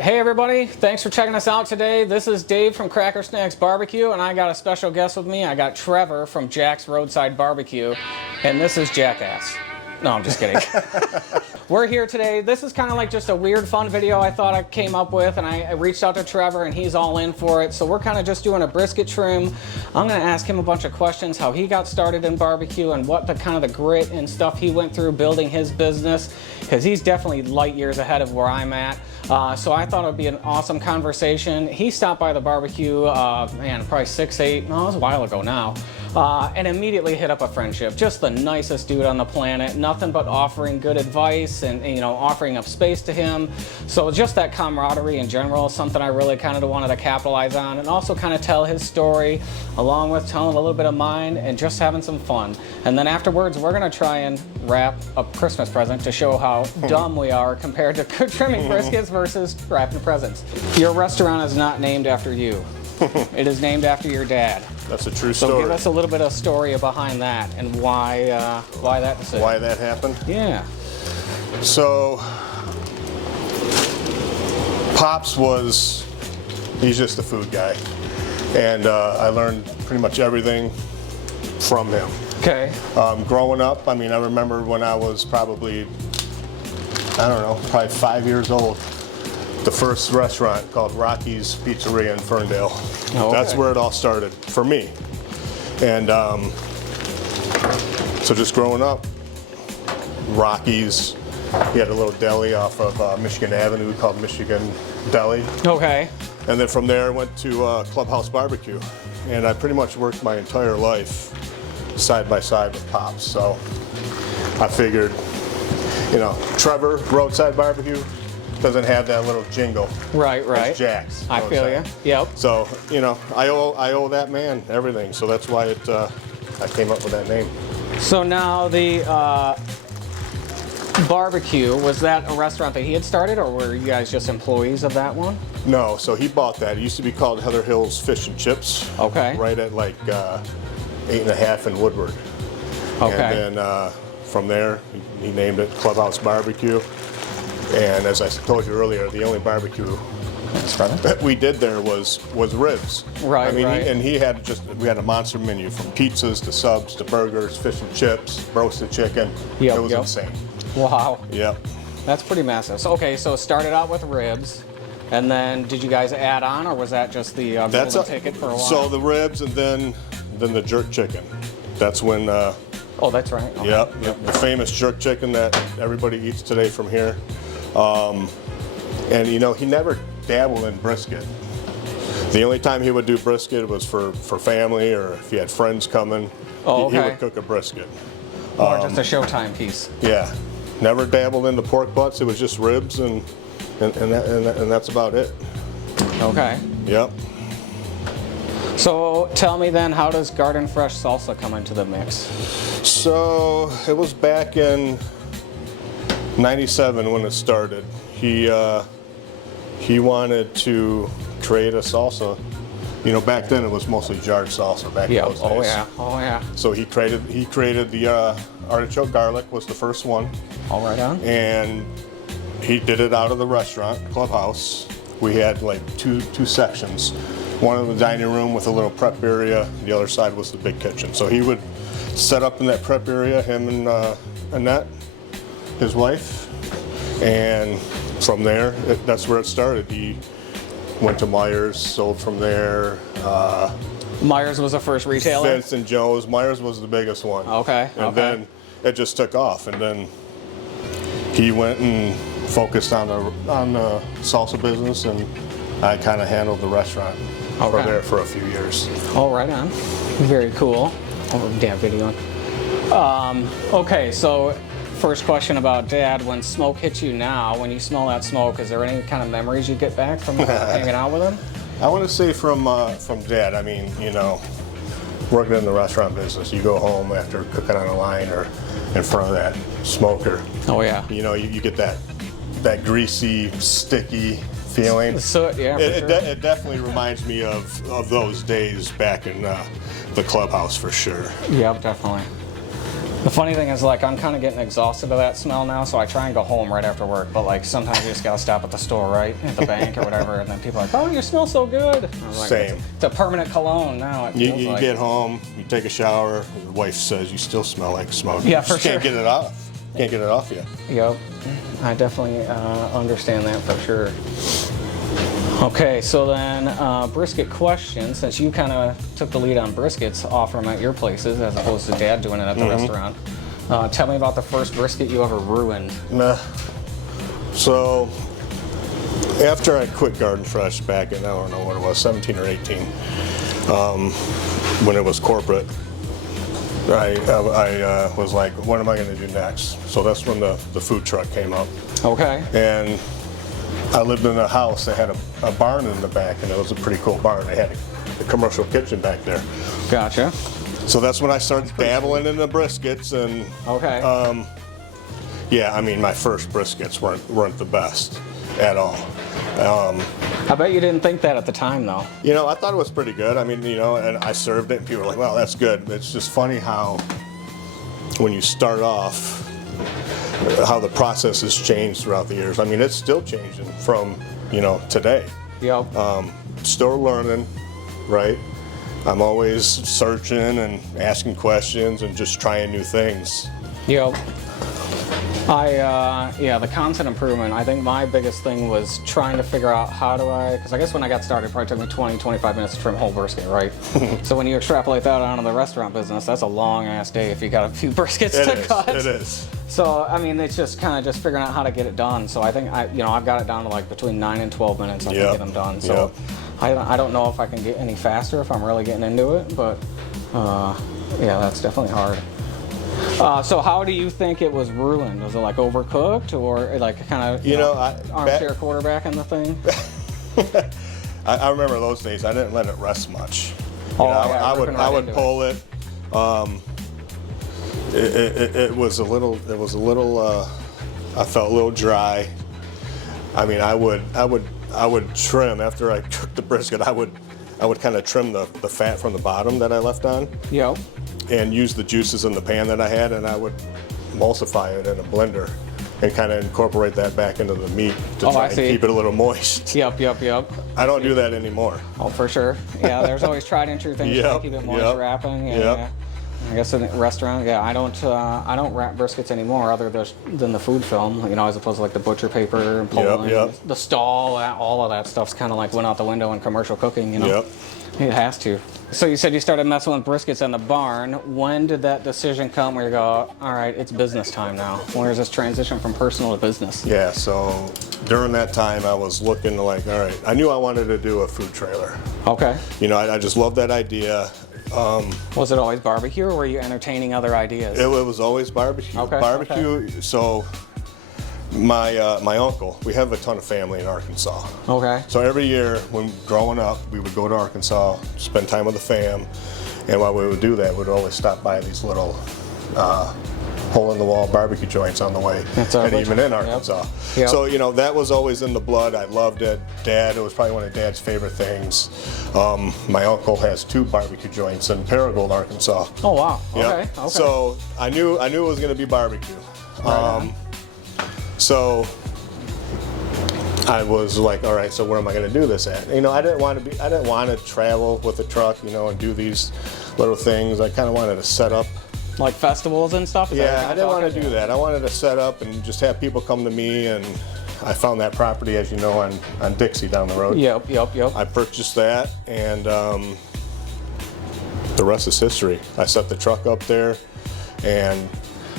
right, hey everybody, thanks for checking us out today. This is Dave from Crackersnacks BBQ, and I got a special guest with me. I got Trevor from Jack's Roadside BBQ, and this is Jackass. No, I'm just kidding. We're here today. This is kind of like just a weird, fun video I thought I came up with, and I reached out to Trevor, and he's all in for it. So we're kind of just doing a brisket trim. I'm going to ask him a bunch of questions, how he got started in barbecue, and what the kind of the grit and stuff he went through building his business, because he's definitely light years ahead of where I'm at. So I thought it would be an awesome conversation. He stopped by the barbecue, man, probably 6, 8, no, it was a while ago now, and immediately hit up a friendship. Just the nicest dude on the planet. Nothing but offering good advice and you know, offering up space to him. So just that camaraderie in general is something I really kind of wanted to capitalize on, and also kind of tell his story along with telling a little bit of mine and just having some fun. And then afterwards, we're going to try and wrap a Christmas present to show how dumb we are compared to trimming briskets versus wrapping presents. Your restaurant is not named after you. It is named after your dad. That's a true story. So give us a little bit of story behind that and why that decision. Why that happened? Yeah. So, Pops he's just a food guy. And I learned pretty much everything from him. Okay. Growing up, I mean, I remember when I was probably, I don't know, probably 5 years old, the first restaurant called Rocky's Pizzeria in Ferndale. Oh, okay. That's where it all started for me. And so just growing up, Rocky's, he had a little deli off of Michigan Avenue called Michigan Deli. Okay. And then from there I went to Clubhouse Barbecue. And I pretty much worked my entire life side by side with Pops. So I figured, you know, Trevor, Roadside Barbecue, doesn't have that little jingle. Right. It's Jack's. I feel you. Yep. So, you know, I owe that man everything. So that's why I came up with that name. So now the barbecue, was that a restaurant that he had started, or were you guys just employees of that one? No, so he bought that. It used to be called Heather Hill's Fish and Chips. Okay. Right at like 8.5 in Woodward. Okay. And then from there, he named it Clubhouse Barbecue. And as I told you earlier, the only barbecue that we did there was ribs. Right, I mean, right. we had a monster menu from pizzas to subs to burgers, fish and chips, roasted chicken. Yep, it was insane. Wow. Yep. That's pretty massive. So, okay, so it started out with ribs, and then did you guys add on, or was that just the golden ticket for a while? So the ribs and then the jerk chicken. That's when. Oh, that's right. Okay. Yep. The famous jerk chicken that everybody eats today from here. And you know, he never dabbled in brisket. The only time he would do brisket was for family, or if he had friends coming, oh, okay. he would cook a brisket. Or just a showtime piece. Yeah, never dabbled into pork butts. It was just ribs, and that's about it. Okay. Yep. So tell me then, how does Garden Fresh salsa come into the mix? So it was back in '97 when it started. He wanted to create a salsa. You know, back then it was mostly jarred salsa back in those days. Oh yeah. So he created the artichoke garlic was the first one. All right on. And he did it out of the restaurant, Clubhouse. We had like two sections. One in the dining room with a little prep area. The other side was the big kitchen. So he would set up in that prep area, him and Annette, his wife. And from there, that's where it started. He went to Myers, sold from there. Myers was the first retailer? Vince and Joe's. Myers was the biggest one. Okay. And then it just took off. And then he went and focused on the salsa business, and I kind of handled the restaurant for there for a few years. Oh, right on. Very cool. Oh, damn video. Okay, so first question about Dad. When smoke hits you now, when you smell that smoke, is there any kind of memories you get back from hanging out with him? I want to say from Dad. I mean, you know, working in the restaurant business, you go home after cooking on a line or in front of that smoker. Oh yeah. You know, you get that greasy, sticky feeling. So yeah, it definitely reminds me of those days back in the Clubhouse for sure. Yeah, definitely. The funny thing is, like, I'm kind of getting exhausted of that smell now, so I try and go home right after work. But like, sometimes you just gotta stop at the store, right, at the bank or whatever, and then people are like, "Oh, you smell so good." I was like, Same. It's a permanent cologne now. It feels You like. get home, you take a shower, the wife says you still smell like smoke. Yeah, You for just can't sure. get it off. Can't get it off you. Yep, I definitely understand that for sure. Okay, so then brisket question, since you kind of took the lead on briskets, offer them at your places as opposed to Dad doing it at the restaurant. Tell me about the first brisket you ever ruined. So after I quit Garden Fresh back in, I don't know what it was, 17 or 18, when it was corporate, I was like, what am I going to do next? So that's when the food truck came up. Okay. And I lived in a house that had a barn in the back, and it was a pretty cool barn. They had a commercial kitchen back there. Gotcha. So that's when I started dabbling in the briskets, and Okay. yeah, I mean, my first briskets weren't the best at all. I bet you didn't think that at the time, though. You know, I thought it was pretty good. I mean, you know, and I served it, and people were like, "Well, that's good." It's just funny how when you start off, how the process has changed throughout the years. I mean, it's still changing from, you know, today. Yep. Still learning, right? I'm always searching and asking questions and just trying new things. Yep. Yeah, the constant improvement. I think my biggest thing was trying to figure out because I guess when I got started, it probably took me 20, 25 minutes to trim a whole brisket, right? So when you extrapolate that onto the restaurant business, that's a long ass day if you got a few briskets to cut. It is. So, I mean, it's just kind of just figuring out how to get it done. So I think, I've got it down to like between 9 and 12 minutes I can Yep. get them done. So I don't know if I can get any faster if I'm really getting into it, but yeah, that's definitely hard. So how do you think it was ruined? Was it like overcooked or like kind of armchair quarterback in the thing? I remember those days. I didn't let it rest much. Oh, You know, yeah, I would pull it. It was a little. I felt a little dry. I mean, I would trim after I cooked the brisket. I would kind of trim the fat from the bottom that I left on. Yep. And use the juices in the pan that I had, and I would emulsify it in a blender and kind of incorporate that back into the meat to try and keep it a little moist. Yep. I don't do that anymore. Oh, for sure. Yeah, there's always tried and true things to keep it moist wrapping. Yeah. I guess in a restaurant, I don't wrap briskets anymore other than the food film, as opposed to like the butcher paper and pulling, the stall, all of that stuff's kind of like went out the window in commercial cooking, Yep. It has to. So you said you started messing with briskets in the barn. When did that decision come where you go, all right, it's business time now? When is this transition from personal to business? Yeah, so during that time I was looking to all right, I knew I wanted to do a food trailer. Okay. I just loved that idea. Was it always barbecue or were you entertaining other ideas? It was always barbecue. Okay. Barbecue, so my uncle, we have a ton of family in Arkansas. Okay. So every year when growing up, we would go to Arkansas, spend time with the fam, and while we would do that, we'd always stop by these little hole-in-the-wall barbecue joints on the way, and even in Arkansas. Yep. So, that was always in the blood. I loved it. It was probably one of Dad's favorite things. My uncle has 2 barbecue joints in Paragould, Arkansas. Oh, wow. Yep. Okay. So I knew it was going to be barbecue. Right So I was like, all right, so where am I going to do this at? I didn't want to travel with the truck, and do these little things. I kind of wanted to set up. Like festivals and stuff? Yeah, I didn't want to do that. I wanted to set up and just have people come to me, and I found that property, as you know, on Dixie down the road. Yep. I purchased that, and the rest is history. I set the truck up there, and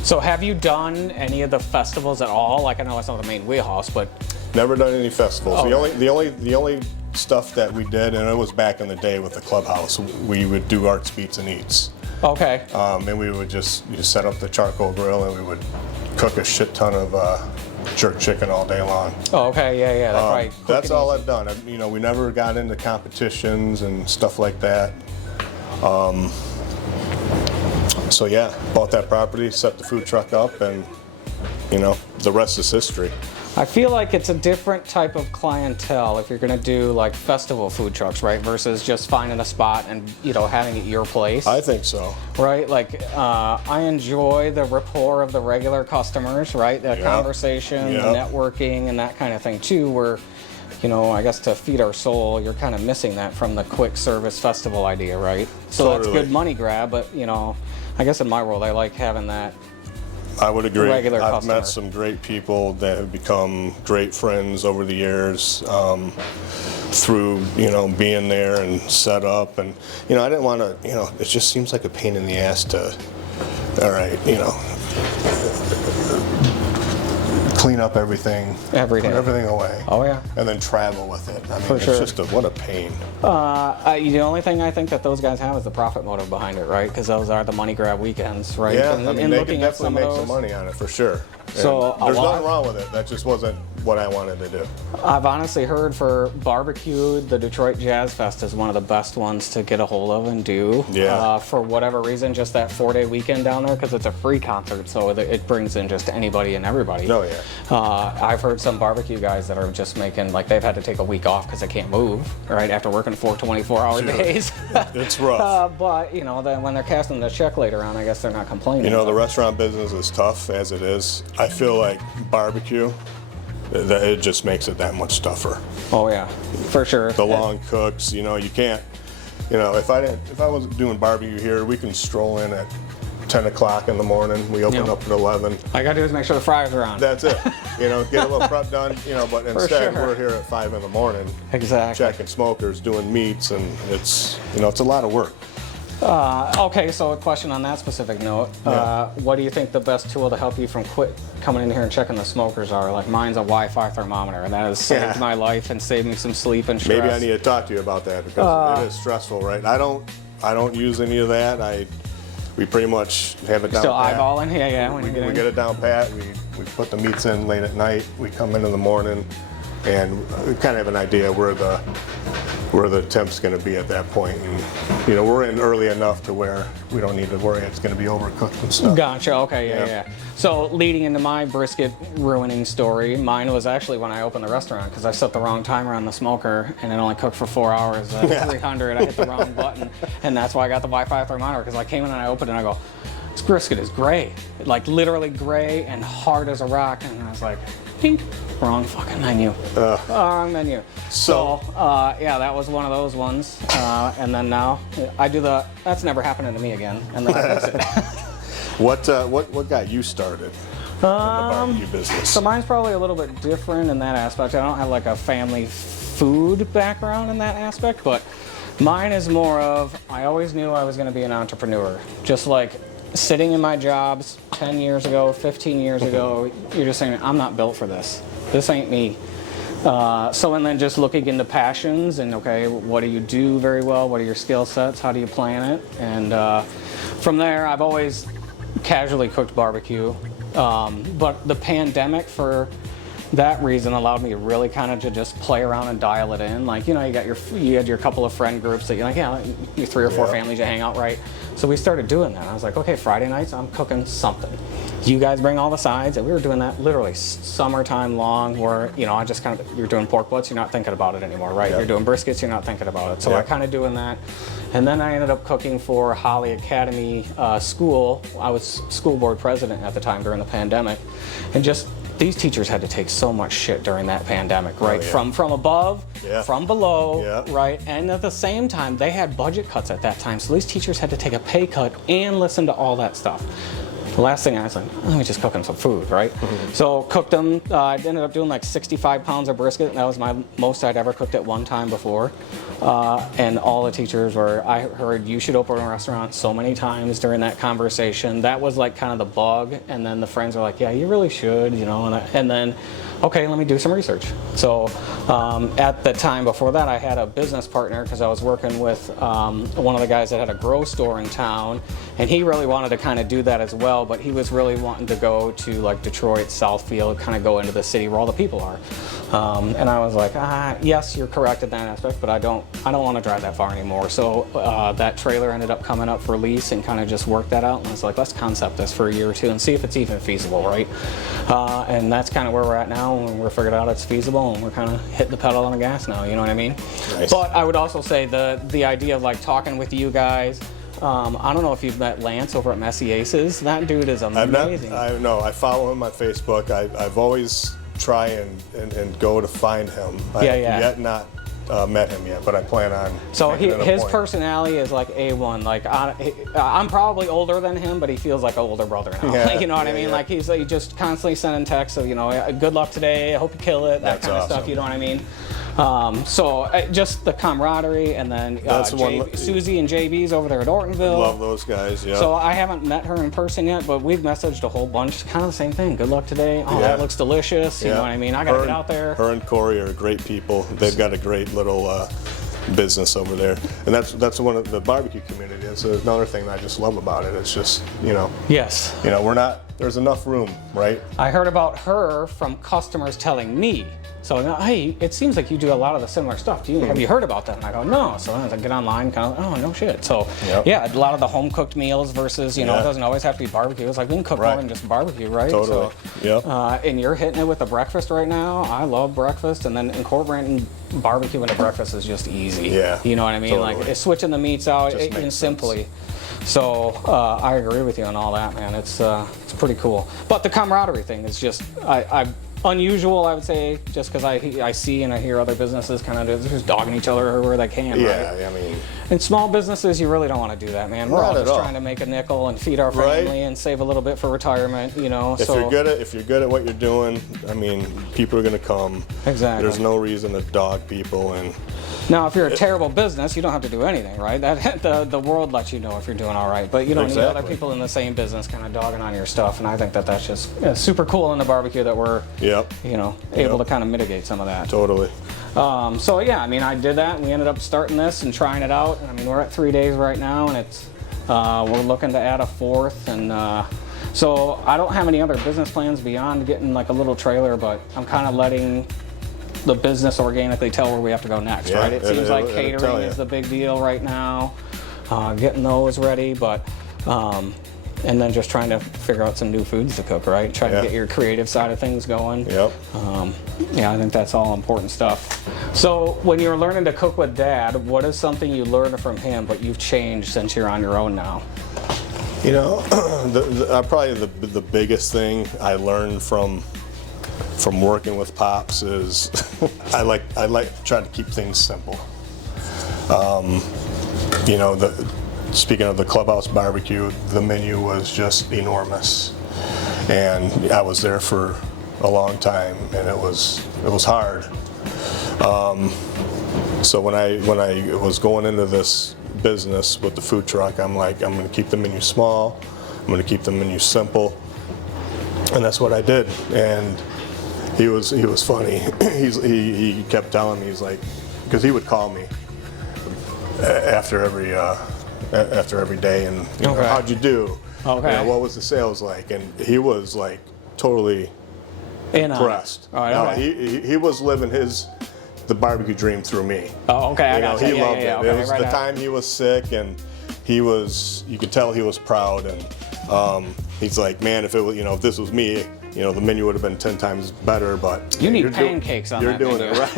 So have you done any of the festivals at all? Like, I know it's not the main wheelhouse, but never done any festivals. Oh, The only stuff that we did, and it was back in the day with the clubhouse, we would do Arts Beats and Eats. okay. And we would just set up the charcoal grill, and we would cook a shit ton of jerk chicken all day long. Oh, okay. Yeah. That's right. That's all I've done. We never got into competitions and stuff like that. So yeah, bought that property, set the food truck up, and the rest is history. I feel like it's a different type of clientele if you're going to do like festival food trucks, right? Versus just finding a spot and, you know, having it your place. I think so. Right? Like, I enjoy the rapport of the regular customers, right? The conversation, the networking, and that kind of thing too, where, you know, I guess to feed our soul, you're kind of missing that from the quick service festival idea, right? So that's a good money grab, but, you know, I guess in my world, I like having that. I would agree. Regular I've customer. met some great people that have become great friends over the years through, you know, being there and set up. And, you know, I didn't want to, you know, it just seems like a pain in the ass to, all right, you know, clean up everything, Every day. put everything away. Oh, yeah. And then travel with it. I mean, For it's sure. just what a pain. The only thing I think that those guys have is the profit motive behind it, right? Because those are the money grab weekends, right? Yeah, And, I mean, and they looking can at definitely some of make some those, money on it for sure. So And there's nothing wrong with it. That just wasn't what I wanted to do. I've honestly heard for barbecue, the Detroit Jazz Fest is one of the best ones to get a hold of and do. Yeah. For whatever reason, just that 4-day weekend down there, because it's a free concert, so it brings in just anybody and everybody. Oh, yeah. I've heard some barbecue guys that are just making, like, they've had to take a week off because they can't move, right, after working 4 24-hour days. It's rough. But, you know, then when they're casting the check later on, I guess they're not complaining. You know, the restaurant business is tough as it is. I feel like barbecue, it just makes it that much tougher. Oh, yeah, for sure. The long cooks, you know, you can't, you know, if I wasn't doing barbecue here, we can stroll in at 10 o'clock in the morning. We open up at 11. All I gotta do is make sure the fryers are on. That's it. You know, get a little prep done, you know, but instead sure. we're here at 5 in the morning. Exactly. Checking smokers, doing meats, and it's, you know, it's a lot of work. Okay, so a question on that specific note. What do you think the best tool to help you from quit coming in here and checking the smokers are? Like, mine's a Wi-Fi thermometer, and that has saved my life and saved me some sleep and stress. Maybe I need to talk to you about that because it is stressful, right? I don't use any of that. We pretty much have it down Still pat. eyeballing? Yeah, when We you get in. get it down pat. We put the meats in late at night. We come in the morning, and we kind of have an idea where the temp's going to be at that point. And, you know, we're in early enough to where we don't need to worry it's going to be overcooked and stuff. Gotcha, okay, yeah. So leading into my brisket ruining story, mine was actually when I opened the restaurant because I set the wrong timer on the smoker and it only cooked for 4 hours at 300. I hit the wrong button, and that's why I got the Wi-Fi thermometer, because I came in and I opened it and I go, this brisket is gray, like literally gray and hard as a rock, and I was like, pink, wrong fucking menu. Wrong menu. So, yeah, that was one of those ones. And then now I do that's never happening to me again. And then I fix it. What got you started in the barbecue business? So mine's probably a little bit different in that aspect. I don't have like a family food background in that aspect, but mine is more of, I always knew I was going to be an entrepreneur. Just like sitting in my jobs 10 years ago, 15 years ago, you're just saying, I'm not built for this. This ain't me. And then just looking into passions and, okay, what do you do very well? What are your skill sets? How do you plan it? And from there, I've always casually cooked barbecue. But the pandemic, for that reason, allowed me to really kind of to just play around and dial it in. Like, you know, you had your couple of friend groups that you're like, yeah, you 3 or 4 families you hang out, right? So we started doing that. I was like, okay, Friday nights I'm cooking something. You guys bring all the sides, and we were doing that literally summertime long, where, you know, I just kind of, you're doing pork butts, you're not thinking about it anymore, right? You're doing briskets, you're not thinking about it. So I kind of doing that. And then I ended up cooking for Holly Academy School. I was school board president at the time during the pandemic. And just, these teachers had to take so much shit during that pandemic, right? From above, from below, right? And at the same time, they had budget cuts at that time. So these teachers had to take a pay cut and listen to all that stuff. The last thing I was like, let me just cook them some food, right? So cooked them. I ended up doing like 65 pounds of brisket. That was my most I'd ever cooked at one time before. And all the teachers were, I heard you should open a restaurant so many times during that conversation. That was like kind of the bug. And then the friends were like, yeah, you really should, you know. And then, okay, let me do some research. So at the time before that, I had a business partner because I was working with one of the guys that had a grow store in town, and he really wanted to kind of do that as well, but he was really wanting to go to like Detroit, Southfield, kind of go into the city where all the people are. And I was like, yes, you're correct in that aspect, but I don't want to drive that far anymore. So that trailer ended up coming up for lease and kind of just worked that out. And I was like, let's concept this for a year or two and see if it's even feasible, right? And that's kind of where we're at now. now, and we're figured out it's feasible, and we're kind of hitting the pedal on the gas now. You know what I mean? Nice. But I would also say the idea of like talking with you guys. I don't know if you've met Lance over at Messy Aces. That dude is amazing. I follow him on Facebook. I've always try and go to find him. I have yet not met him yet, but I plan on. So his personality is like A1. Like I'm probably older than him, but he feels like an older brother now. Yeah, you know what I mean? Like he's like just constantly sending texts of, you know, good luck today, I hope you kill it, that kind of stuff. You know what I mean? Just the camaraderie, and then Susie and JB's over there at Ortonville. Love those guys. Yeah. So I haven't met her in person yet, but we've messaged a whole bunch. Kind of the same thing. Good luck today. Oh, that looks delicious. You know what I mean? I gotta get out there. Her and Corey are great people. They've got a great little business over there, and that's one of the barbecue community. It's another thing that I just love about it. It's just, you know. Yes. You know, there's enough room, right? I heard about her from customers telling me. So, hey, it seems like you do a lot of the similar stuff. Have you heard about that? And I go, no. So then I get online, kind of, oh, no shit. So, yeah, a lot of the home cooked meals versus, you know, it doesn't always have to be barbecue. It's like we can cook more than just barbecue, right? Totally. So, and you're hitting it with the breakfast right now. I love breakfast, and then incorporating barbecue into breakfast is just easy. Yeah. You know what I mean? Totally. Like it's switching the meats out and simply. So I agree with you on all that, man. It's pretty cool. But the camaraderie thing is just unusual, I would say, just because I see and I hear other businesses kind of just dogging each other where they can. Yeah, right? I mean, in small businesses, you really don't want to do that, man. We're all just trying to make a nickel and feed our family and save a little bit for retirement, you know. If you're good at what you're doing, I mean, people are going to come. Exactly. There's no reason to dog people. And now, if you're a terrible business, you don't have to do anything, right? That the world lets you know if you're doing all right, but you don't need other people in the same business kind of dogging on your stuff. And I think that's just super cool in the barbecue that we're able to kind of mitigate some of that. Totally. So yeah, I mean, I did that, and we ended up starting this and trying it out. And I mean, we're at 3 days right now, and it's we're looking to add a fourth. And so I don't have any other business plans beyond getting like a little trailer, but I'm kind of letting the business organically tell where we have to go next, right? It seems like catering is the big deal right now, getting those ready, but and then just trying to figure out some new foods to cook, right? Trying to get your creative side of things going. Yep. I think that's all important stuff. So when you were learning to cook with Dad, what is something you learned from him but you've changed since you're on your own now? You know, probably the biggest thing I learned from working with Pops is I like trying to keep things simple. You know, speaking of the clubhouse barbecue, the menu was just enormous, and I was there for a long time, and it was hard. So when I was going into this business with the food truck, I'm like, I'm going to keep the menu small, I'm going to keep the menu simple, and that's what I did. And he was funny. He kept telling me, he's like, because he would call me after every day, and you know, how'd you do? Okay. You know, what was the sales like? And he was like totally impressed. He was living the barbecue dream through me. Oh, okay. You know, he loved it. Okay, it was the time he was sick, and you could tell he was proud, and he's like, man, if this was me, you know, the menu would have been 10 times better, but you need pancakes on that menu. You're doing it right.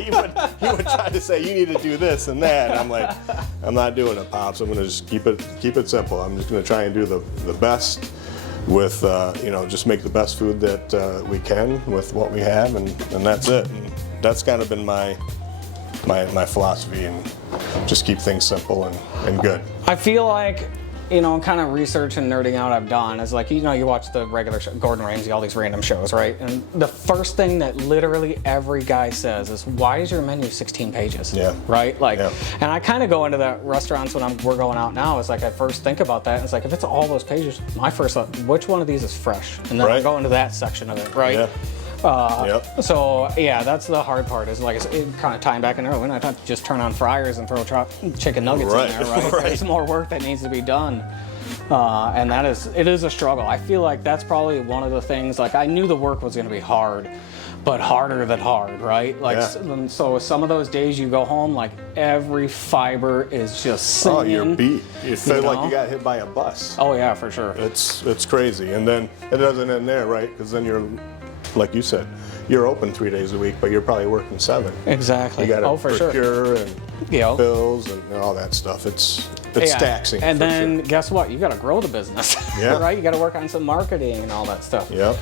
he would try to say, you need to do this and that, and I'm like, I'm not doing it, Pops. I'm going to just keep it simple. I'm just going to try and do the best with, just make the best food that we can with what we have, and that's it. And that's kind of been my philosophy, and just keep things simple and good. I feel like, kind of research and nerding out I've done is like, you watch the regular show, Gordon Ramsay, all these random shows, right? And the first thing that literally every guy says is, why is your menu 16 pages? Yeah. Right? Like, and I kind of go into the restaurants when we're going out now, it's like I first think about that, and it's like, if it's all those pages, my first thought, which one of these is fresh? And then I go into that section of it, right? Yeah. So yeah, that's the hard part. Is like it kind of tying back in earlier. We're not just turn on fryers and throw chicken nuggets in there, right? There's more work that needs to be done, and it is a struggle. I feel like that's probably one of the things. Like I knew the work was going to be hard, but harder than hard, right? Like so, some of those days you go home, like every fiber is just singing. Oh, you're beat. You feel like you got hit by a bus. Oh yeah, for sure. It's crazy, and then it doesn't end there, right? Because then you're like you said, you're open 3 days a week, but you're probably working 7. Exactly. You got to for sure. procure and Yep. bills and all that stuff. It's Yeah. taxing. And for then sure. guess what? You got to grow the business, Yeah. right? You got to work on some marketing and all that stuff. Yep.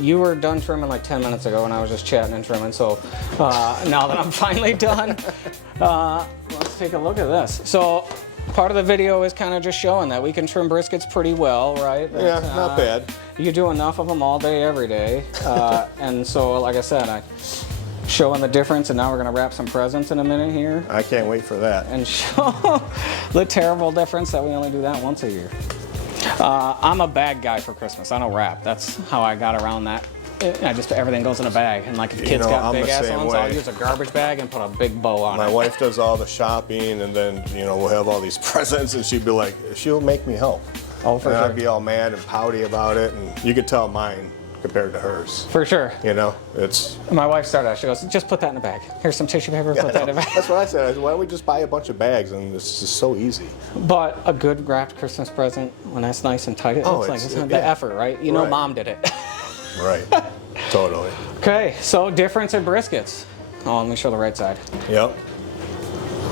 You were done trimming like 10 minutes ago, and I was just chatting and trimming. So now that I'm finally done, let's take a look at this. So part of the video is kind of just showing that we can trim briskets pretty well, right? Yeah, not bad. You do enough of them all day, every day. And so, like I said, showing the difference, and now we're going to wrap some presents in a minute here. I can't wait for that. And show the terrible difference that we only do that once a year. I'm a bag guy for Christmas. I don't wrap. That's how I got around that. Everything goes in a bag. And like if kids got I'm big the ass same ones, way. I'll use a garbage bag and put a big bow on My it. wife does all the shopping, and then we'll have all these presents, and she'd be like, she'll make me help. Oh, for and sure. I'd be all mad and pouty about it, and you could tell mine compared to hers. For sure. It's. My wife started out, she goes, just put that in a bag. Here's some tissue paper, put that in a bag. That's what I said. I said, why don't we just buy a bunch of bags, and it's just so easy. But a good wrapped Christmas present, when that's nice and tight, it looks like it's not the effort, right? You know, Right. Mom did it. Right. Totally. Okay, so difference in briskets. Oh, let me show the right side. Yep.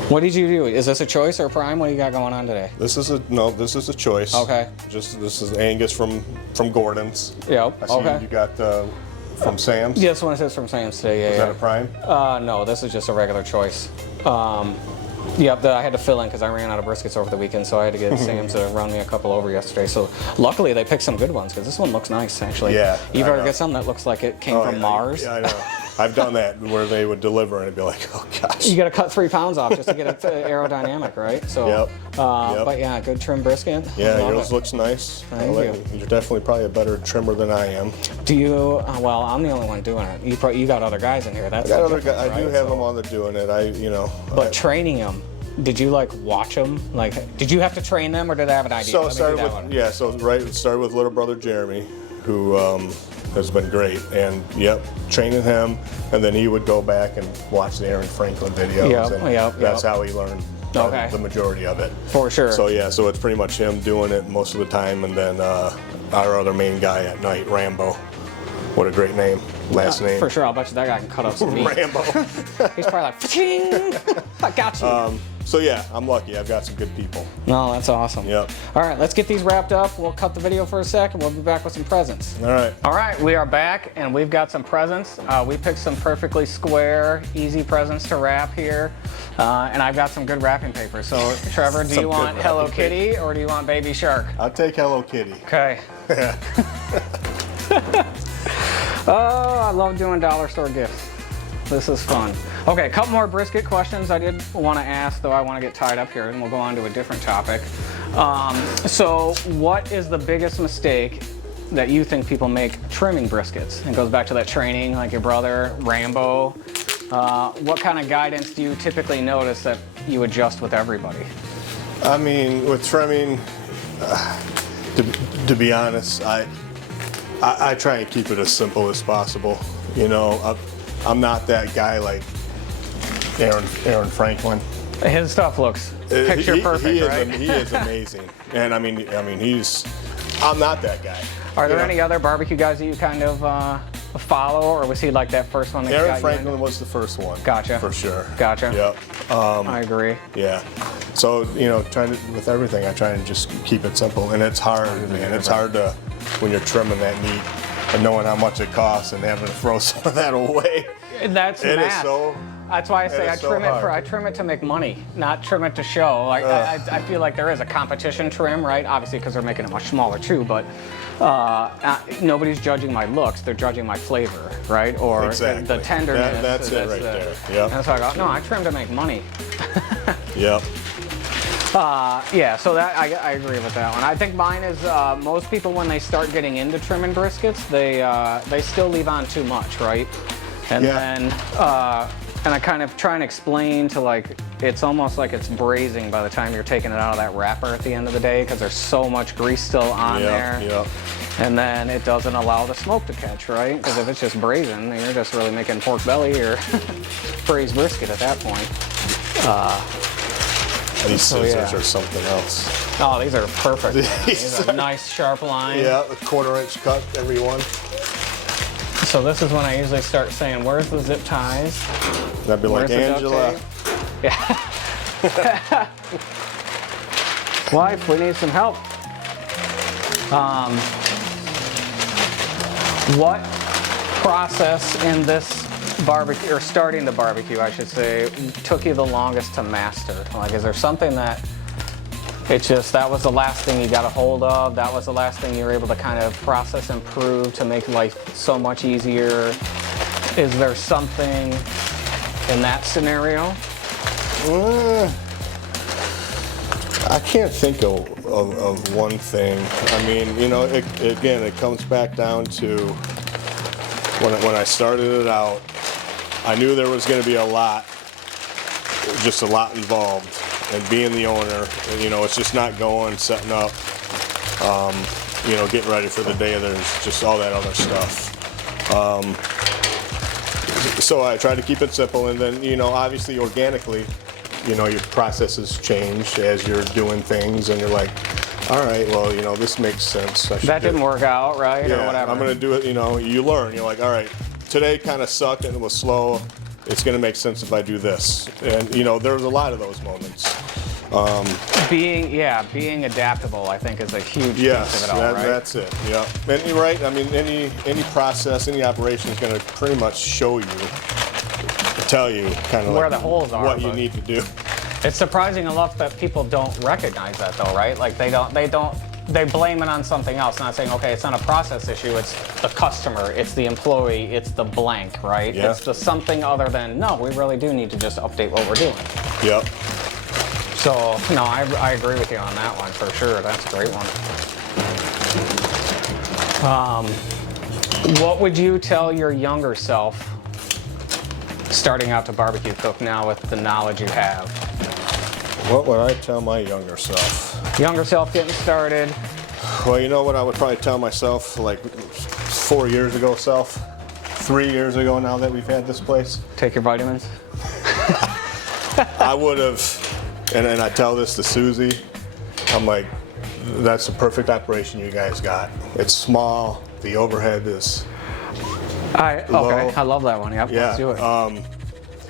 What did you do? Is this a choice or prime? What do you got going on today? This is a choice. Okay. This is Angus from Gordon's. Yep. I see Okay. you got from Sam's. Yeah, this one says from Sam's today. Yeah. Is that a prime? No, this is just a regular choice. Yep, I had to fill in because I ran out of briskets over the weekend, so I had to get Sam's to run me a couple over yesterday. So luckily they picked some good ones because this one looks nice actually. Yeah, You've I ever know. get something that looks like it came from yeah, Mars? Yeah, I know. I've done that where they would deliver and it'd be like, oh gosh. You got to cut 3 pounds off just to get it aerodynamic, right? So, Yep. But yeah, good trim brisket. Yeah, Love yours it. looks nice. Thank you. You're definitely probably a better trimmer than I am. Do you? Well, I'm the only one doing it. You got other guys in here. That's I got the other guys. difference, I do right? have So- them on the doing it. But training them, did you like watch them? Like, did you have to train them, or did they have an idea? So Let it me do started that with one. it started with little brother Jeremy, who has been great, and training him, and then he would go back and watch the Aaron Franklin videos, and that's how he learned the majority of it. For sure. So it's pretty much him doing it most of the time, and then our other main guy at night, Rambo. What a great name, last name. For sure, I'll bet you that guy can cut up some meat. Rambo. He's probably like, "Ching! I got you." So I'm lucky. I've got some good people. No, that's awesome. Yep. All right, let's get these wrapped up. We'll cut the video for a sec, and we'll be back with some presents. All right. All right, we are back, and we've got some presents. We picked some perfectly square, easy presents to wrap here, and I've got some good wrapping paper. So, Trevor, do you want Hello Kitty or do you want Baby Shark? I'll take Hello Kitty. Okay. Oh, I love doing dollar store gifts. This is fun. Okay, a couple more brisket questions I did want to ask, though I want to get tied up here, and we'll go on to a different topic. So what is the biggest mistake that you think people make trimming briskets? It goes back to that training, like your brother, Rambo. What kind of guidance do you typically notice that you adjust with everybody? I mean, with trimming, to be honest, I try and keep it as simple as possible. I'm not that guy like Aaron Franklin. His stuff looks picture perfect, right? He is amazing, and I mean, I'm not that guy. Are there any other barbecue guys that you kind of follow, or was he like that first one that Aaron got Franklin was the first one. Gotcha. For sure. Gotcha. Yep. I agree. Yeah. So, with everything, I try and just keep it simple. And it's hard, man. It's hard to, when you're trimming that meat and knowing how much it costs and having to throw some of that away. That's It is math. so. That's why I say I is so trim hard. I trim it to make money, not trim it to show. Like I feel like there is a competition trim, right? Obviously, because they're making it much smaller too. But nobody's judging my looks; they're judging my flavor, right? Or Exactly. the tenderness. That's it right there. Yep. And so I go, no, I trim to make money. Yep. Yeah, so that I agree with that one. I think mine is most people when they start getting into trimming briskets, they still leave on too much, right? And then and I kind of try and explain to like it's almost like it's braising by the time you're taking it out of that wrapper at the end of the day because there's so much grease still on there. Yep. And then it doesn't allow the smoke to catch, right? Because if it's just braising, then you're just really making pork belly or braised brisket at that point. These scissors are something else. Oh, these are perfect. These are nice sharp lines. Yeah, a 1/4 inch cut, every one. So this is when I usually start saying, where's the zip ties? That'd be like, Where's the duct Angela. tape? Yeah. Wife, we need some help. What process in this barbecue, or starting the barbecue, I should say, took you the longest to master? Like, is there something that it's just, that was the last thing you got a hold of, that was the last thing you were able to kind of process and improve to make life so much easier? Is there something in that scenario? I can't think of one thing. I mean, you know, again, it comes back down to when I started it out, I knew there was going to be just a lot involved. And being the owner, you know, it's just not going, setting up, you know, getting ready for the day. There's just all that other stuff. So I try to keep it simple, and then, you know, obviously organically, you know, your processes change as you're doing things, and you're like, all right, well, you know, this makes sense. That didn't work out, right? Yeah, or whatever. I'm going to do it, you know, you learn. You're like, all right, today kind of sucked and it was slow. It's going to make sense if I do this. And, you know, there was a lot of those moments. Being adaptable, I think, is a huge piece of it all, right? That's it, yeah. And you're right, I mean, any process, any operation is going to pretty much show you, tell you kind of where like the holes are, what you need to do. It's surprising enough that people don't recognize that, though, right? Like, they blame it on something else, not saying, okay, it's not a process issue, it's the customer, it's the employee, it's the blank, right? Yeah. It's the something other than, no, we really do need to just update what we're doing. Yep. So, no, I agree with you on that one, for sure. That's a great one. What would you tell your younger self starting out to barbecue cook now with the knowledge you have? What would I tell my younger self? Younger self getting started. Well, you know what I would probably tell myself, like 4 years ago, 3 years ago now that we've had this place? Take your vitamins. I would have, and I tell this to Susie, I'm like, that's the perfect operation you guys got. It's small, the overhead is low. Okay, I love that one. Yep, Yeah, let's do it.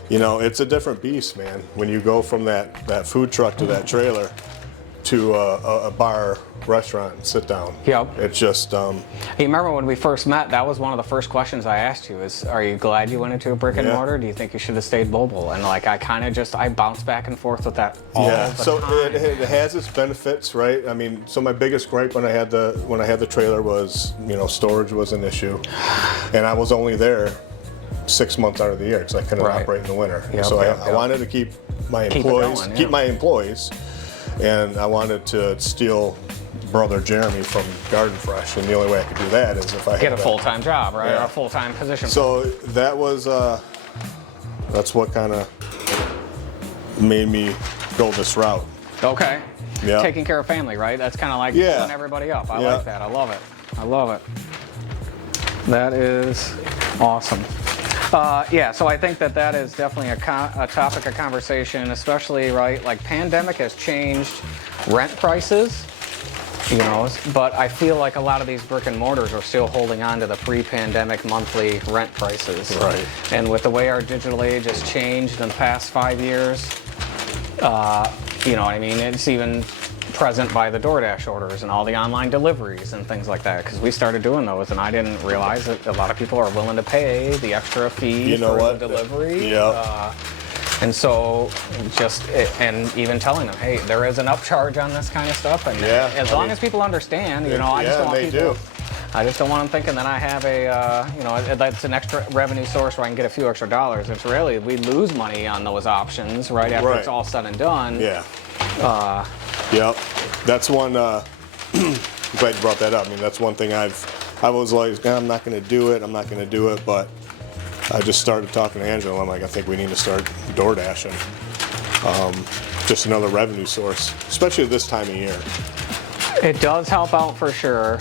you know, it's a different beast, man. When you go from that food truck to that trailer to a bar, restaurant, and sit down. Yep. It's just. You remember when we first met? That was one of the first questions I asked you: "Is are you glad you went into a brick and mortar? Do you think you should have stayed mobile?" And like I kind of I bounce back and forth with that all the time. It has its benefits, right? I mean, so my biggest gripe when I had the trailer was, you know, storage was an issue, and I was only there 6 months out of the year because I couldn't operate in the winter. Yep, So I wanted to keep my employees, keep my employees, and I wanted to steal brother Jeremy from Garden Fresh, and the only way I could do that is if I Get had a full-time job, right? Yeah. Or a full-time position. So that was that's what kind of made me go this route. Okay. Yeah. Taking care of family, right? That's kind of like pulling everybody up. I like that. I love it. I love it. That is awesome. So I think that is definitely a topic of conversation, especially, right, like pandemic has changed rent prices, you know, but I feel like a lot of these brick and mortars are still holding on to the pre-pandemic monthly rent prices. Right. And with the way our digital age has changed in the past 5 years, you know what I mean, it's even present by the DoorDash orders and all the online deliveries and things like that, because we started doing those and I didn't realize that a lot of people are willing to pay the extra fee for the delivery. Yeah. And so and even telling them, hey, there is an upcharge on this kind of stuff, and as long as people understand, you know, I just don't want people. I just don't want them thinking that I have that's an extra revenue source where I can get a few extra dollars. It's really, we lose money on those options right after it's all said and done. Yeah. Yep. That's one. I'm glad you brought that up. I mean, that's one thing I was like, I'm not going to do it. I'm not going to do it. But I just started talking to Angela. I'm like, I think we need to start DoorDashing. Just another revenue source, especially this time of year. It does help out for sure.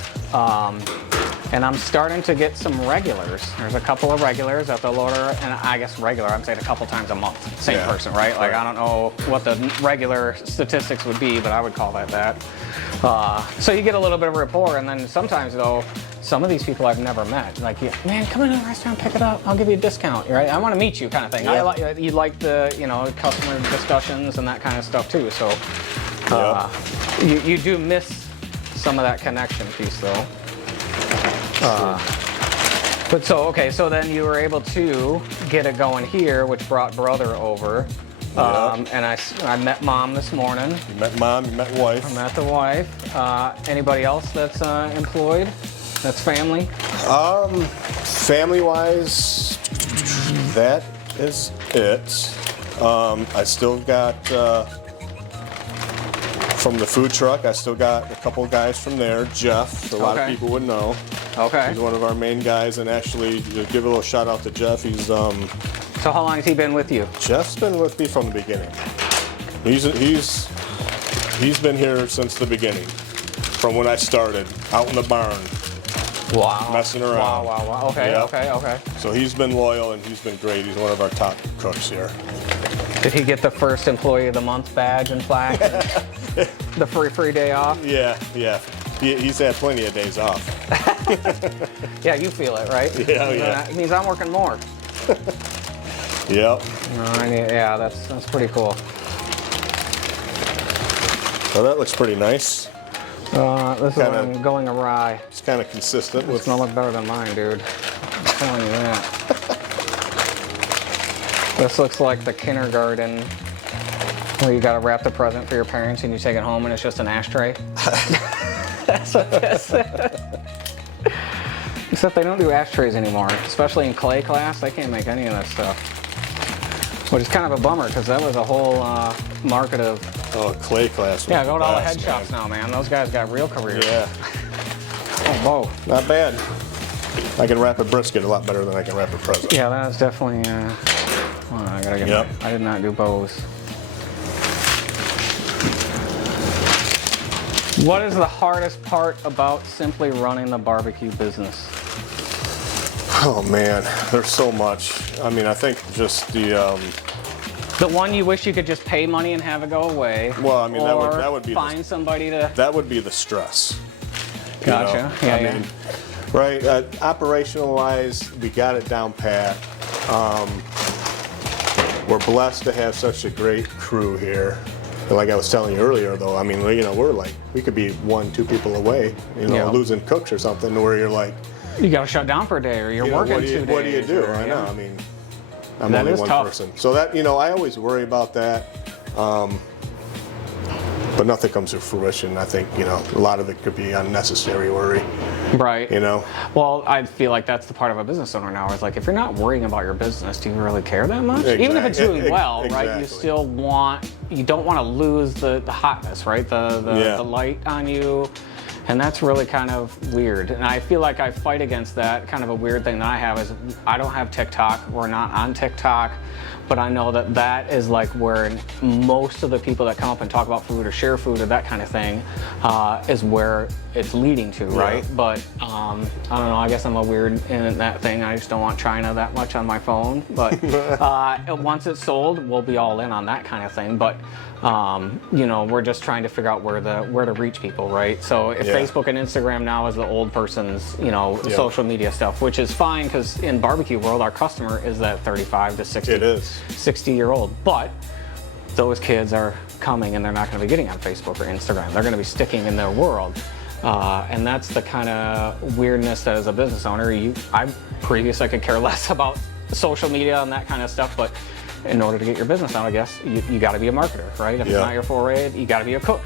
And I'm starting to get some regulars. There's a couple of regulars that they'll order, and I guess regular, I'm saying a couple times a month. Same person, right? Like, I don't know what the regular statistics would be, but I would call that. So you get a little bit of rapport, and then sometimes, though, some of these people I've never met. Like, man, come into the restaurant, pick it up. I'll give you a discount. Right? I want to meet you, kind of thing. Yeah. You like the customer discussions and that kind of stuff too. So you do miss some of that connection piece though. But so then you were able to get it going here, which brought brother over. And I met Mom this morning. You met Mom, you met wife. I met the wife. Anybody else that's employed? That's family? Family-wise, that is it. I still got, from the food truck, I still got a couple guys from there. Jeff, a lot of people would know. Okay. He's one of our main guys, and actually, to give a little shout out to Jeff, he's So how long has he been with you? Jeff's been with me from the beginning. He's been here since the beginning, from when I started out in the barn. Wow. Messing around. Wow. Okay, Yep. okay. So he's been loyal and he's been great. He's one of our top cooks here. Did he get the first Employee of the Month badge and plaque? The free day off? Yeah. He's had plenty of days off. Yeah, you feel it, right? Yeah. It means I'm working more. Yep. Yeah, that's pretty cool. So that looks pretty nice. This is I'm going awry. It's kind of consistent It's with. gonna look better than mine, dude. I'm telling you that. This looks like the kindergarten where you gotta wrap the present for your parents and you take it home and it's just an ashtray. That's what this is. Except they don't do ashtrays anymore, especially in clay class. They can't make any of that stuff. Which is kind of a bummer because that was a whole market of. Oh, clay class. Yeah, go to all the head shops now, man. Those guys got real careers. Yeah. Oh, whoa. Not bad. I can wrap a brisket a lot better than I can wrap a present. Yeah, that's definitely. Hold on, I gotta get. Yep. I did not do bows. What is the hardest part about simply running the barbecue business? Oh man, there's so much. I mean, I think just the one you wish you could just pay money and have it go away. Well, I mean, that would be find somebody to. That would be the stress. Gotcha. You know? I mean, right. Operational wise, we got it down pat. We're blessed to have such a great crew here. Like I was telling you earlier, though, I mean, we're like, we could be 1-2 people away, losing cooks or something, where you're like, you got to shut down for a day, or you're working 2 days. What do you do? I know. I mean, I'm only one person, so that I always worry about that. But nothing comes to fruition. I think a lot of it could be unnecessary worry. Right. Well, I feel like that's the part of a business owner now. Is like, if you're not worrying about your business, do you really care that much? Exactly. Even if it's doing well, Exactly. right? You don't want to lose the hotness, right? The light on you. And that's really kind of weird. And I feel like I fight against that. Kind of a weird thing that I have is I don't have TikTok. We're not on TikTok. But I know that is like where most of the people that come up and talk about food or share food or that kind of thing is where it's leading to, right? But I don't know, I guess I'm a weird in that thing. I just don't want China that much on my phone. But once it's sold, we'll be all in on that kind of thing. But we're just trying to figure out where to reach people, right? So if Facebook and Instagram now is the old person's, social media stuff, which is fine because in barbecue world, our customer is that 35 to 60. It is. 60-year-old, but those kids are coming and they're not going to be getting on Facebook or Instagram. They're going to be sticking in their world, and that's the kind of weirdness that as a business owner, I could care less about social media and that kind of stuff, but in order to get your business out, I guess you got to be a marketer, right? If it's not your foray, you got to be a cook.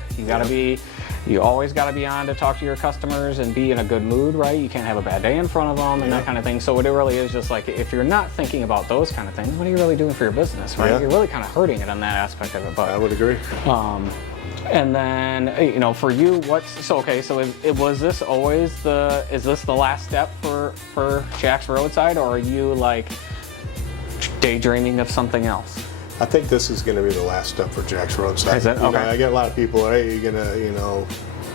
You always got to be on to talk to your customers and be in a good mood, right? You can't have a bad day in front of them and that kind of thing. So it really is just like, if you're not thinking about those kind of things, what are you really doing for your business, right? You're really kind of hurting it on that aspect of it. But I would agree. And then, for you, so was this always is this the last step for Jack's Roadside, or are you like daydreaming of something else? I think this is going to be the last step for Jack's Roadside. Is it? Okay. I get a lot of people, hey, you're going to,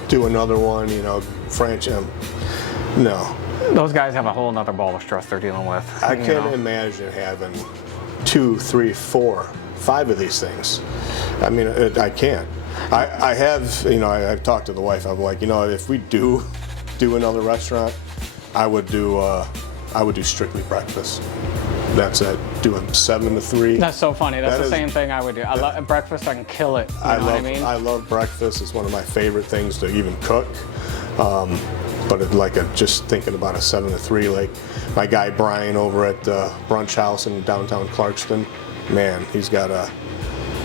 do another one, franchise. No. Those guys have a whole nother ball of stress they're dealing with. I can't imagine having 2, 3, 4, 5 of these things. I mean, I can't. I have, I've talked to the wife. I'm like, if we do another restaurant, I would do strictly breakfast. That's it. Doing 7 to 3. That's so funny. That's the same thing I would do. I love breakfast. I can kill it. You know what I mean? I love breakfast. It's one of my favorite things to even cook. But just thinking about a 7 to 3, like my guy Brian over at the Brunch House in downtown Clarkston, man, he's got a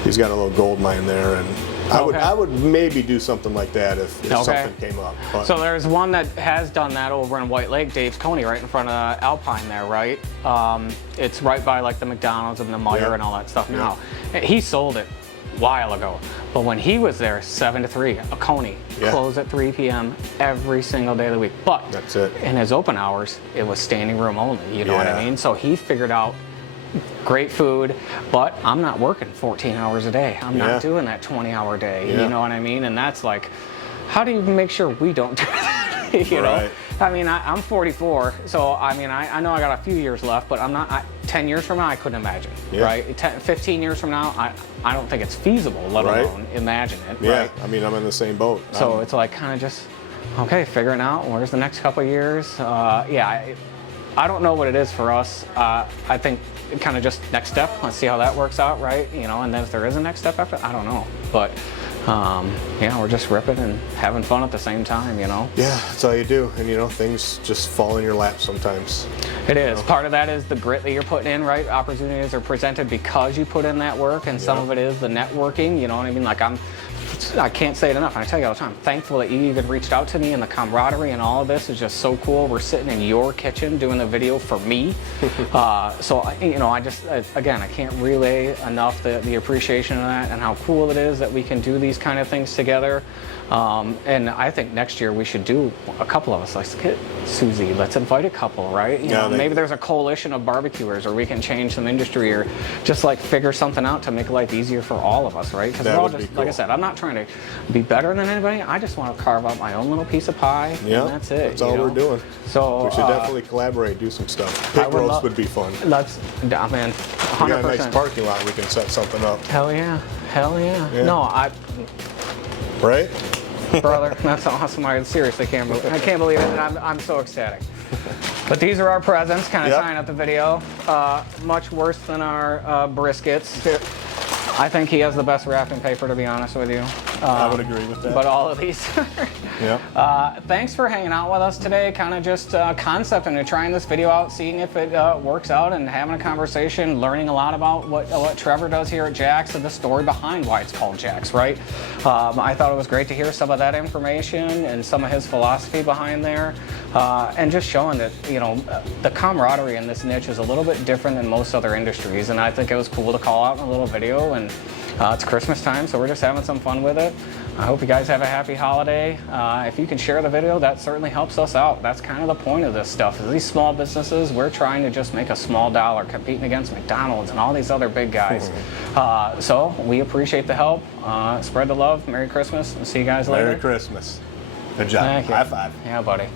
little gold mine there, and I would maybe do something like that if something came up. But. So there's one that has done that over in White Lake, Dave's Coney, right in front of Alpine there, right? It's right by like the McDonald's and the Meijer and all that stuff now. He sold it a while ago, but when he was there, 7 to 3, a Coney, closed at 3 p.m. every single day of the week. But that's it. In his open hours, it was standing room only, you know what I mean? So he figured out great food, but I'm not working 14 hours a day. I'm not doing that 20-hour day, you know what I mean? And that's like, how do you make sure we don't do that, you know? I mean, I'm 44, so I mean, I know I got a few years left, but I'm not, 10 years from now, I couldn't imagine, right? 15 years from now, I don't think it's feasible, let alone imagine it, right? I mean, I'm in the same boat. So it's like kind of just, okay, figuring out where's the next couple of years. I don't know what it is for us. I think kind of just next step. Let's see how that works out, right? You know, and then if there is a next step after, I don't know. But we're just ripping and having fun at the same time, you know? Yeah, that's all you do. And you know, things just fall in your lap sometimes. It is. Part of that is the grit that you're putting in, right? Opportunities are presented because you put in that work, and some of it is the networking, you know what I mean? Like I can't say it enough, and I tell you all the time, I'm thankful that you even reached out to me, and the camaraderie and all of this is just so cool. We're sitting in your kitchen doing the video for me. Again, I can't relay enough the appreciation of that and how cool it is that we can do these kind of things together. And I think next year we should do a couple of us. Let's get Susie, let's invite a couple, right? You know, maybe there's a coalition of barbecuers, or we can change some industry, or just like figure something out to make life easier for all of us, right? Because we're all just, like I said, I'm not trying to be better than anybody. I just want to carve out my own little piece of pie, and that's it. That's all we're doing. So we should definitely collaborate, do some stuff. Pig roast would be fun. Let's, man, 100%. We got a nice parking lot. We can set something up. Hell yeah. No, Right? Brother, that's awesome. I seriously can't believe it. I'm so ecstatic. But these are our presents, kind of tying up the video. Much worse than our briskets. I think he has the best wrapping paper, to be honest with you. I would agree with that. But all of these. Thanks for hanging out with us today. Kind of just concepting and trying this video out, seeing if it works out, and having a conversation, learning a lot about what Trevor does here at Jack's and the story behind why it's called Jack's, right? I thought it was great to hear some of that information and some of his philosophy behind there, and just showing that, you know, the camaraderie in this niche is a little bit different than most other industries, and I think it was cool to call out in a little video. And it's Christmas time, so we're just having some fun with it. I hope you guys have a happy holiday. If you can share the video, that certainly helps us out. That's kind of the point of this stuff, is these small businesses, we're trying to just make a small dollar competing against McDonald's and all these other big guys. So we appreciate the help. Spread the love. Merry Christmas, and see you guys later. Merry Christmas. Good job. Thank you. High five. Yeah, buddy.